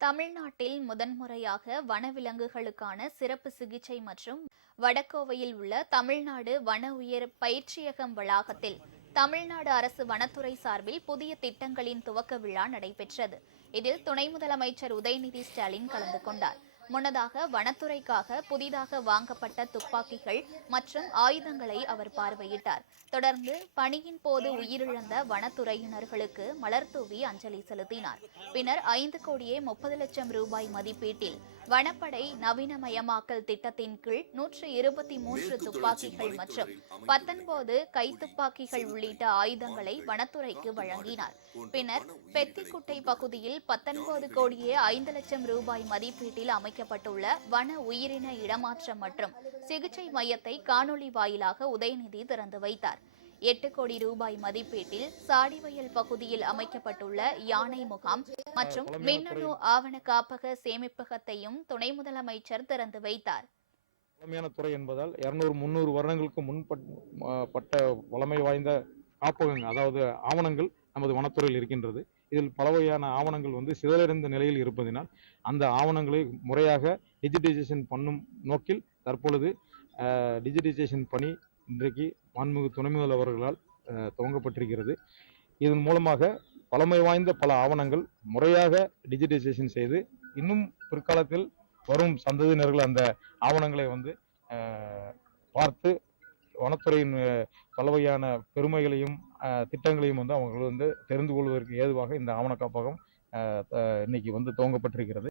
தமிழ்நாட்டில் முதன்முறையாக வனவிலங்குகளுக்கான சிறப்பு சிகிச்சை மற்றும் வடகோவையில் உள்ள தமிழ்நாடு வன உயிர் பயிற்சியகம் வளாகத்தில் தமிழ்நாடு அரசு வனத்துறை சார்பில் புதிய திட்டங்களின் துவக்க விழா நடைபெற்றது. இதில் துணை முதலமைச்சர் உதயநிதி ஸ்டாலின் கலந்து கொண்டார். முன்னதாக வனத்துறைக்காக புதிதாக வாங்கப்பட்ட துப்பாக்கிகள் மற்றும் ஆயுதங்களை அவர் பார்வையிட்டார். தொடர்ந்து பணியின் போது உயிரிழந்த வனத்துறையினர்களுக்கு மலர்தூவி அஞ்சலி செலுத்தினார். பின்னர் 5,30,00,000 ரூபாய் மதிப்பீட்டில் வனப்படை நவீனமயமாக்கல் திட்டத்தின் கீழ் 123 துப்பாக்கிகள் மற்றும் 19 கைத்துப்பாக்கிகள் உள்ளிட்ட ஆயுதங்களை வனத்துறைக்கு வழங்கினார். பின்னர் பெத்திக்குட்டை பகுதியில் 19,05,00,000 ரூபாய் மதிப்பீட்டில் அமைக்கப்பட்டுள்ள வன உயிரின இடமாற்றம் மற்றும் சிகிச்சை மையத்தை காணொலி வாயிலாக உதயநிதி திறந்து வைத்தார். 8 கோடி ரூபாய் மதிப்பீட்டில் சாடிவயல் பகுதியில் அமைக்கப்பட்டுள்ள யானை முகாம் மற்றும் மின்னணு ஆவண காப்பக சேமிப்பகத்தையும் துணை முதலமைச்சர் திறந்து வைத்தார். பழமையான துறை என்பதால் 200-300 வருடங்களுக்கு முன்பட்ட பழமை வாய்ந்த காப்பகங்கள், அதாவது ஆவணங்கள் நமது வனத்துறையில் இருக்கின்றது. இதில் பல வகையான ஆவணங்கள் சிதறடைந்த நிலையில் இருப்பதினால் அந்த ஆவணங்களை முறையாக டிஜிட்டைசேஷன் பண்ணும் நோக்கில் தற்பொழுது டிஜிட்டைசேஷன் பணி இன்றைக்கு மாண்புமிகு துணை முதல்வர் அவர்களால் துவங்கப்பட்டிருக்கிறது. இதன் மூலமாக பழமை வாய்ந்த பல ஆவணங்கள் முறையாக டிஜிட்டைசேஷன் செய்து இன்னும் பிற்காலத்தில் வரும் சந்ததியினர்கள் அந்த ஆவணங்களை பார்த்து வனத்துறையின் பல வகையான பெருமைகளையும் திட்டங்களையும் அவர்கள் தெரிந்து கொள்வதற்கு ஏதுவாக இந்த ஆவண காப்பகம் இன்னைக்கு துவங்கப்பட்டிருக்கிறது.